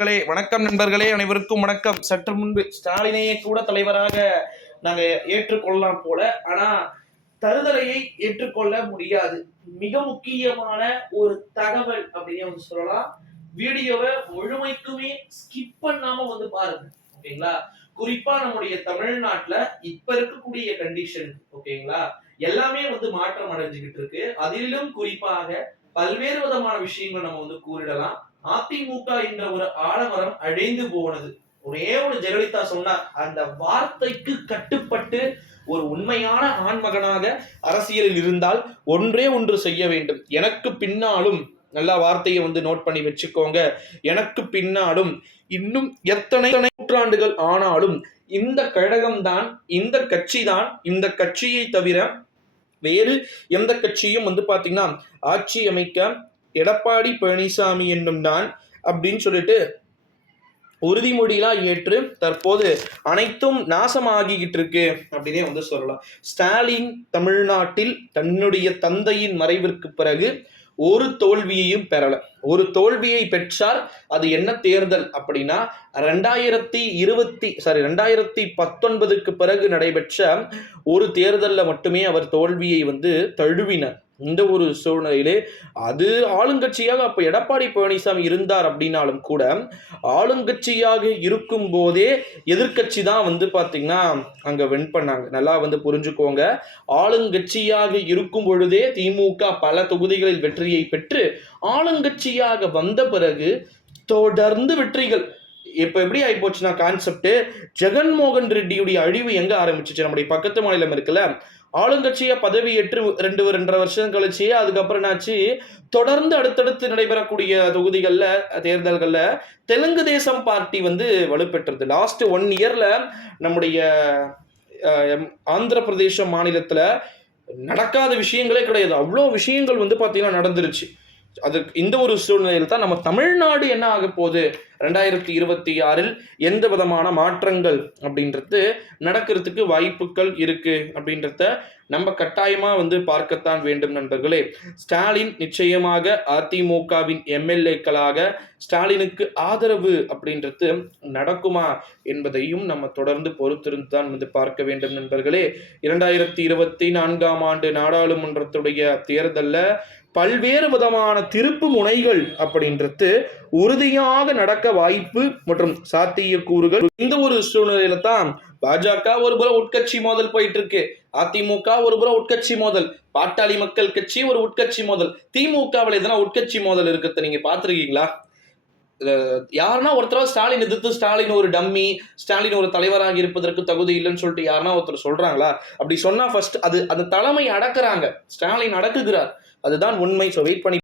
நண்பர்களே வணக்கம் நண்பர்களே அனைவருக்கும் வணக்கம். சற்று முன்பு ஸ்டாலினையே கூட தலைவராக நாங்க ஏற்றுக்கொள்ளலாம் போல ஆனா தருதலையை ஏற்றுக்கொள்ள முடியாது. மிக முக்கியமான ஒரு தகவல் அப்படின்னு வந்து சொல்லலாம். வீடியோவை முழுமைக்குமே ஸ்கிப் பண்ணாம வந்து பாருங்க ஓகேங்களா? குறிப்பா நம்முடைய தமிழ்நாட்டுல இப்ப இருக்கக்கூடிய கண்டிஷன் ஓகேங்களா? எல்லாமே வந்து மாற்றம் அடைஞ்சுக்கிட்டு இருக்கு. அதிலும் குறிப்பாக பல்வேறு விதமான விஷயங்களை நம்ம வந்து கூறிடலாம். அதிமுக என்ற ஒரு ஆலமரம் அழிந்து போனது. ஒரே ஒரு ஜெயலலிதா சொன்னார் அந்த வார்த்தைக்கு கட்டுப்பட்டு ஒரு உண்மையான ஆண்மகனாக அரசியலில் இருந்தால் ஒன்றே ஒன்று செய்ய வேண்டும். எனக்கு பின்னாலும் நல்ல வார்த்தையை வந்து நோட் பண்ணி வச்சுக்கோங்க. எனக்கு பின்னாலும் இன்னும் எத்தனை நூற்றாண்டுகள் ஆனாலும் இந்த கழகம்தான் இந்த கட்சி தான் இந்த கட்சியை தவிர வேறு எந்த கட்சியும் வந்து பார்த்தீங்கன்னா ஆட்சி அமைக்க எடப்பாடி பழனிசாமி என்னும் நான் அப்படின்னு சொல்லிட்டு உறுதிமொழியெலாம் ஏற்று தற்போது அனைத்தும் நாசமாகிக்கிட்டு இருக்கு அப்படின்னே வந்து சொல்லலாம். ஸ்டாலின் தமிழ்நாட்டில் தன்னுடைய தந்தையின் மறைவிற்கு பிறகு ஒரு தோல்வியையும் பெறல. ஒரு தோல்வியை பெற்றார் அது என்ன தேர்தல் அப்படின்னா ரெண்டாயிரத்தி இருபத்தி சாரி ரெண்டாயிரத்தி பத்தொன்பதுக்கு பிறகு நடைபெற்ற ஒரு தேர்தலில் மட்டுமே அவர் தோல்வியை வந்து தழுவினார். இந்த ஒரு சூழ்நிலையிலே அது ஆளுங்கட்சியாக அப்போ எடப்பாடி பழனிசாமி இருந்தார் அப்படின்னாலும் கூட ஆளுங்கட்சியாக இருக்கும் போதே எதிர்கட்சி தான் வந்து பார்த்தீங்கன்னா அங்கே வின் பண்ணாங்க. நல்லா வந்து புரிஞ்சுக்கோங்க. ஆளுங்கட்சியாக இருக்கும் பொழுதே திமுக பல தொகுதிகளில் வெற்றியை பெற்று ஆளுங்கட்சியாக வந்த பிறகு தொடர்ந்து வெற்றிகள் இப்போ எப்படி ஆகி போச்சுன்னா கான்செப்ட் ஜெகன்மோகன் ரெட்டியுடைய அழிவு எங்க ஆரம்பிச்சிச்சு? நம்முடைய பக்கத்து மாநிலம் இருக்குல்ல? ஆளுங்கட்சியை பதவியேற்று ரெண்டு ரெண்டரை வருஷம் கழிச்சு அதுக்கப்புறம் என்னாச்சு? தொடர்ந்து அடுத்தடுத்து நடைபெறக்கூடிய தொகுதிகளில் தேர்தல்களில் தெலுங்கு தேசம் பார்ட்டி வந்து வலுப்பெற்றது. லாஸ்ட் ஒன் இயர்ல நம்முடைய ஆந்திர பிரதேச மாநிலத்தில் நடக்காத விஷயங்களே கிடையாது. அவ்வளோ விஷயங்கள் வந்து பார்த்தீங்கன்னா நடந்துருச்சு. அதுக்கு இந்த ஒரு சூழ்நிலையில் தான் நம்ம தமிழ்நாடு என்ன ஆக போகுது? ரெண்டாயிரத்தி இருபத்தி ஆறில் எந்த விதமான மாற்றங்கள் அப்படின்றது நடக்கிறதுக்கு வாய்ப்புகள் இருக்கு அப்படின்றத நம்ம கட்டாயமா வந்து பார்க்கத்தான் வேண்டும் நண்பர்களே. ஸ்டாலின் நிச்சயமாக அதிமுகவின் எம்எல்ஏக்களாக ஸ்டாலினுக்கு ஆதரவு அப்படின்றது நடக்குமா என்பதையும் நம்ம தொடர்ந்து பொறுத்திருந்து தான் வந்து பார்க்க வேண்டும் நண்பர்களே. இரண்டாயிரத்தி இருபத்தி நான்காம் ஆண்டு நாடாளுமன்றத்துடைய தேர்தலில் பல்வேறு விதமான திருப்பு முனைகள் அப்படின்றது உறுதியாக நடக்க வாய்ப்பு மற்றும் சாத்தியக்கூறுகள். இந்த ஒரு சூழ்நிலையில தான் பாஜக ஒரு புற உட்கட்சி மோதல் போயிட்டு இருக்கு அதிமுக ஒரு புற உட்கட்சி மோதல். பாட்டாளி மக்கள் கட்சி ஒரு உட்கட்சி மோதல். திமுகவில் எதனா உட்கட்சி மோதல் இருக்கிறத நீங்க பாத்துருக்கீங்களா யாருன்னா ஒருத்தரவா ஸ்டாலின் எதிர்த்து ஸ்டாலின் ஒரு டம்மி ஸ்டாலின் ஒரு தலைவராக இருப்பதற்கு தகுதி இல்லைன்னு சொல்லிட்டு யாருன்னா ஒருத்தர் சொல்றாங்களா? அப்படி சொன்னா ஃபர்ஸ்ட் அது அந்த தலைமை அடக்குறாங்க. ஸ்டாலின் அடக்குகிறார். அதுதான் உண்மை. ஸோ வெயிட் பண்ணி